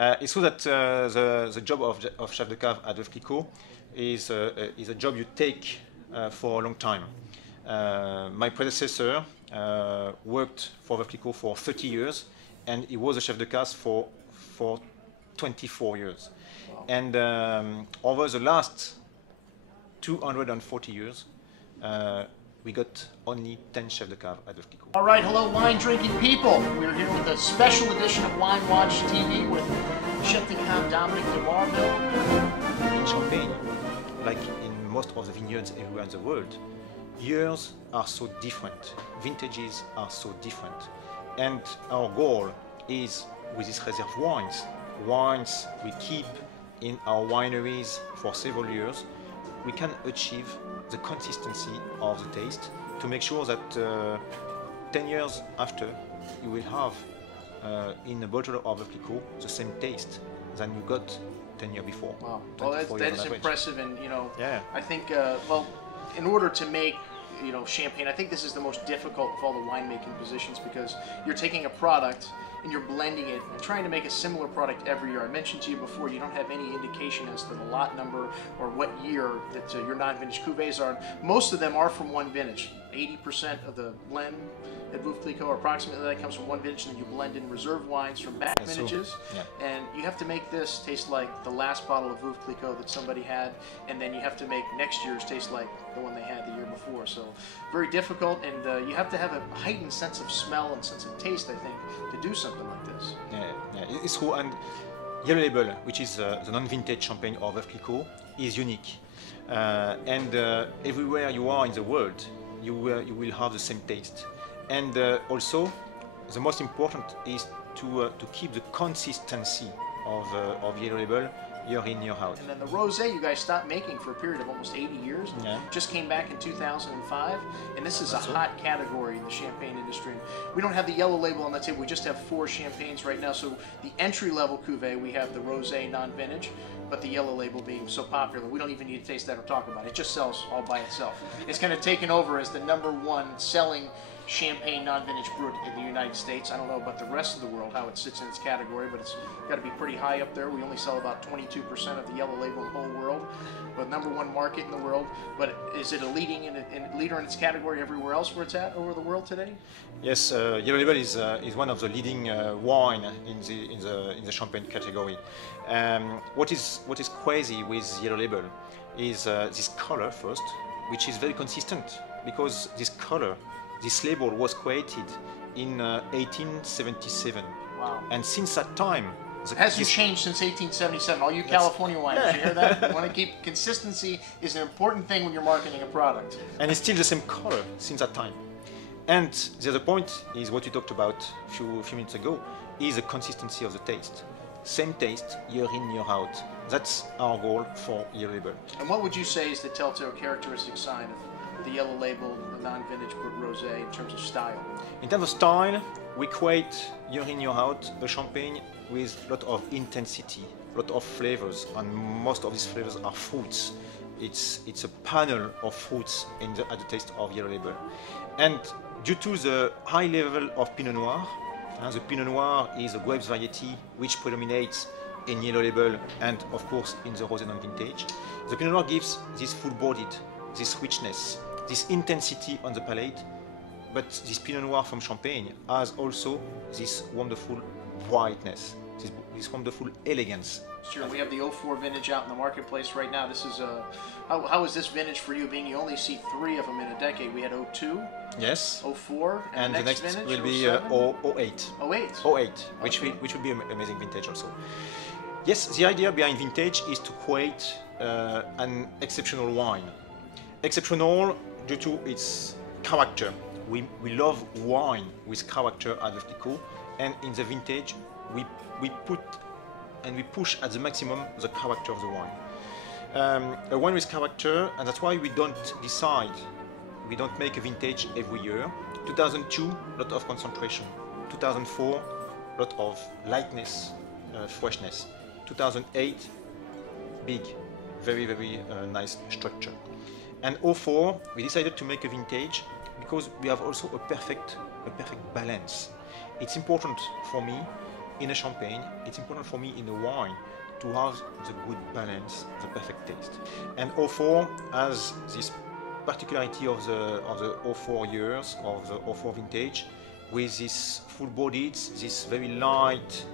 It's true that the job of chef de cave at Veuve Clicquot is a job you take for a long time. My predecessor worked for Veuve Clicquot for 30 years, and he was a chef de cave for 24 years. Wow. And over the last 240 years, we got only 10 chefs de cave at Veuve Clicquot. All right, hello wine drinking people. We're here with a special edition of WineWatchTV with Chef de Cave Dominic Demarville. In Champagne, like in most of the vineyards everywhere in the world, years are so different, vintages are so different. And our goal is, with these reserve wines we keep in our wineries for several years, we can achieve the consistency of the taste to make sure that 10 years after you will have in a bottle of Veuve Clicquot the same taste than you got 10 years before. Wow, well that is impressive, and yeah. I think well, in order to make champagne, I think this is the most difficult of all the winemaking positions, because you're taking a product and you're blending it and trying to make a similar product every year. I mentioned to you before, you don't have any indication as to the lot number or what year that your non-vintage cuvées are. Most of them are from one vintage. 80% of the blend at Veuve Clicquot, or approximately, that comes from one vintage, and then you blend in reserve wines from back vintages. Yeah. And you have to make this taste like the last bottle of Veuve Clicquot that somebody had, and then you have to make next year's taste like the one they had the year before. So very difficult, and you have to have a heightened sense of smell and sense of taste, I think, to do something like this. Yeah, it's true. And Yellow Label, which is the non-vintage champagne of Veuve Clicquot, is unique. And everywhere you are in the world, you will have the same taste. And also, the most important is to keep the consistency of Yellow Label year in, year out. And then the Rosé, you guys stopped making for a period of almost 80 years. Yeah. Just came back in 2005, and this is a hot category in the champagne industry. We don't have the Yellow Label on the table. We just have 4 champagnes right now. So the entry-level cuvee, we have the Rosé non-vintage, but the Yellow Label being so popular, we don't even need to taste that or talk about it. It just sells all by itself. It's kind of taken over as the #1 selling champagne non-vintage brut in the United States. I don't know about the rest of the world, how it sits in its category, but it's got to be pretty high up there. We only sell about 22% of the Yellow Label in the whole world, but #1 market in the world. But is it a leader in its category everywhere else where it's at over the world today? Yes, Yellow Label is one of the leading wine in the champagne category. What is crazy with Yellow Label is this color first, which is very consistent, because this label was created in 1877. Wow. And since that time... It hasn't changed since 1877. All you California wineries, you hear that? You want to keep... Consistency is an important thing when you're marketing a product. And it's still the same color since that time. And the other point is what you talked about a few minutes ago, is the consistency of the taste. Same taste, year in, year out. That's our goal for Yellow Label. And what would you say is the telltale characteristic sign of the Yellow Label, the non-vintage Rosé, in terms of style? In terms of style, we create year in, year out a champagne with a lot of intensity, a lot of flavors, and most of these flavors are fruits. It's a panel of fruits at the taste of Yellow Label. And due to the high level of Pinot Noir, the Pinot Noir is a grapes variety which predominates in Yellow Label and of course in the Rosé non-vintage. The Pinot Noir gives this full-bodied, this richness, this intensity on the palate, but this Pinot Noir from Champagne has also this wonderful brightness, this wonderful elegance. Sure, we have the 04 vintage out in the marketplace right now. This is how is this vintage for you, being you only see 3 of them in a decade? We had 02, yes, 04, and the next vintage will be 08. 08, which will be an amazing vintage also. Yes, the idea behind vintage is to create an exceptional wine. Exceptional due to its character. We love wine with character at Veuve Clicquot, and in the vintage we put and we push at the maximum the character of the wine. A wine with character, and that's why we don't make a vintage every year. 2002, a lot of concentration. 2004, a lot of lightness, freshness. 2008, big, very, very nice structure. And 04, we decided to make a vintage because we have also a perfect balance. It's important for me in a champagne, it's important for me in a wine to have the good balance, the perfect taste. And 04 has this particularity of the 04 years, of the 04 vintage, with this full-bodied, this very light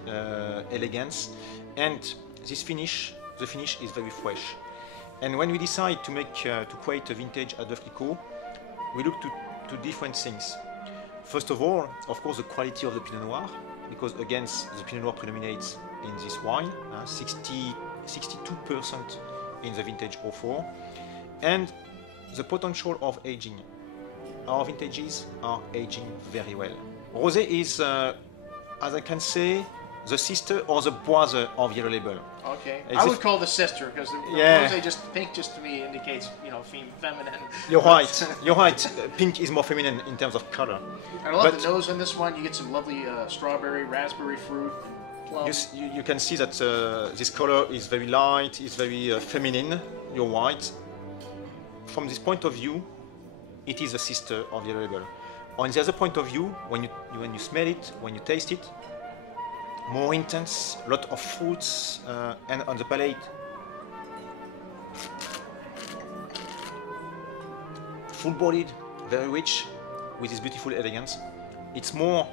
elegance, and this finish, the finish is very fresh. And when we decide to make to create a vintage at Veuve Clicquot, we look to different things. First of all, of course, the quality of the Pinot Noir, because again, the Pinot Noir predominates in this wine, 62% in the vintage 04, and the potential of aging. Our vintages are aging very well. Rosé is, as I can say, the sister or the brother of Yellow Label. Okay, I would call the sister because the rosé pink just to me indicates, you know, feminine. You're right. You're right. Pink is more feminine in terms of color. I love the nose on this one. You get some lovely strawberry, raspberry fruit, and plum. You can see that this color is very light. It's very feminine. You're right. From this point of view, it is a sister of Yellow Label. On the other point of view, when you smell it, when you taste it, more intense, a lot of fruits, and on the palate, full-bodied, very rich, with this beautiful elegance. It's more.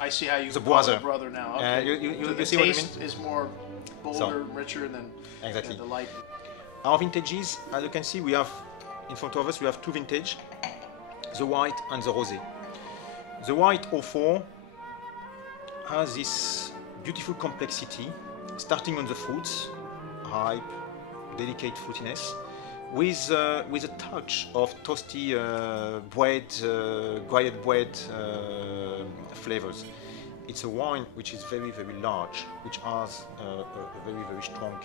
I see how you the call it brother now. Okay. You see what I mean? The taste is more bolder, richer than exactly the light. Our vintages, as you can see, we have in front of us we have two vintage, the white and the rosé. The white 04 has this beautiful complexity, starting on the fruits, ripe, delicate fruitiness, with a touch of toasty bread, grilled bread flavors. It's a wine which is very, very large, which has a very, very strong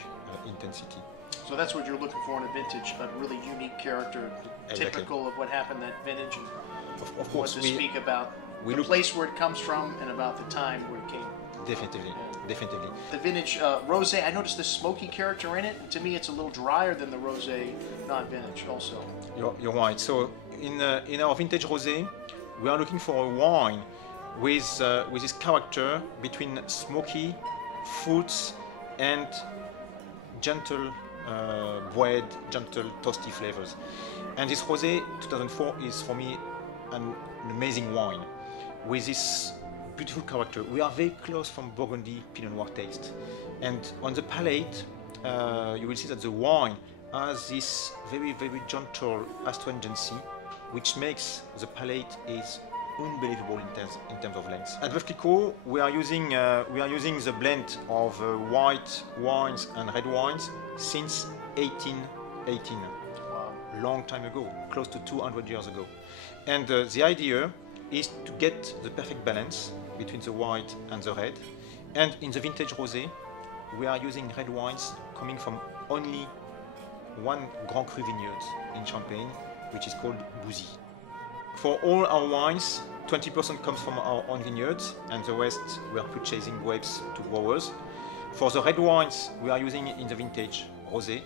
intensity. So that's what you're looking for in a vintage, a really unique character, typical of what happened that vintage, and of course, what to speak about the place where it comes from and about the time where it came. Definitely, definitely. The vintage rosé, I noticed this smoky character in it. To me, it's a little drier than the rosé non-vintage. Also, you're right. So in our vintage rosé, we are looking for a wine with this character between smoky, fruits, and gentle bread, gentle toasty flavors. And this rosé 2004 is for me an amazing wine with this beautiful character. We are very close from Burgundy Pinot Noir taste, and on the palate you will see that the wine has this very, very gentle astringency, which makes the palate is unbelievable in terms of length. At Veuve Clicquot, we are using the blend of white wines and red wines since 1818. wow. Long time ago, close to 200 years ago. And the idea is to get the perfect balance between the white and the red. And in the vintage rosé, we are using red wines coming from only one Grand Cru vineyard in Champagne, which is called Bouzy. For all our wines, 20% comes from our own vineyards, and the rest we are purchasing grapes to growers. For the red wines we are using in the vintage rosé,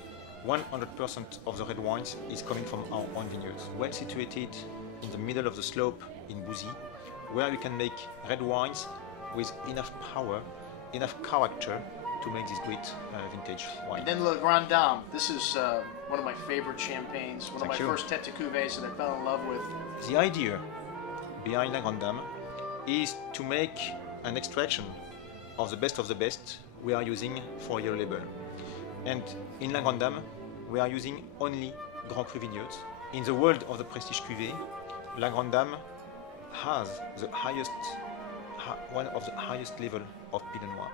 100% of the red wines is coming from our own vineyards, well situated in the middle of the slope in Bouzy, where we can make red wines with enough power, enough character to make this great vintage wine. And then Le Grand Dame. This is one of my favorite champagnes, one of my first tête de cuvées that I fell in love with. The idea behind La Grande Dame is to make an extraction of the best we are using for Yellow Label. And in La Grande Dame, we are using only Grand Cru vineyards. In the world of the prestige cuvée, La Grande Dame has the highest, one of the highest level of Pinot Noir.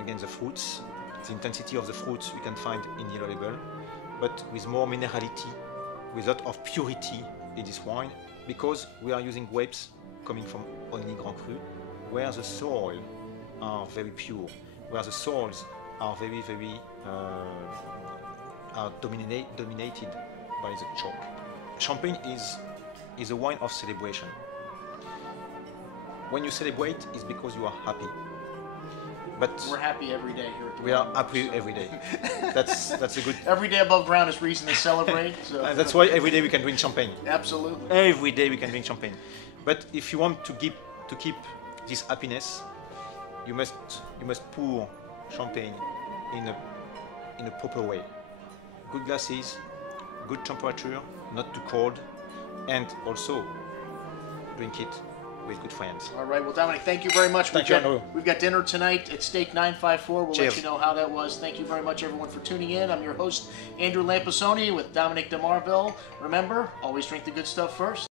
Again, the fruits, the intensity of the fruits we can find in Yellow Label, but with more minerality, with a lot of purity in this wine, because we are using grapes coming from only Grand Cru, where the soil are very pure, where the soils are very, very are dominated by the chalk. Champagne is a wine of celebration. When you celebrate, it's because you are happy. But we're happy every day here at the We are happy every day. That's a good. Every day above ground is reason to celebrate. So. And that's why every day we can drink champagne. Absolutely. Every day we can drink champagne. But if you want to keep this happiness, you must pour champagne in a proper way. Good glasses, good temperature, not too cold, and also drink it with good friends. All right, well, Dominic, thank you very much. Thank you, Andrew. We've got dinner tonight at Steak 954. We'll Cheers. let you know how that was. Thank you very much, everyone, for tuning in. I'm your host, Andrew Lampasoni, with Dominic Demarville. Remember, always drink the good stuff first.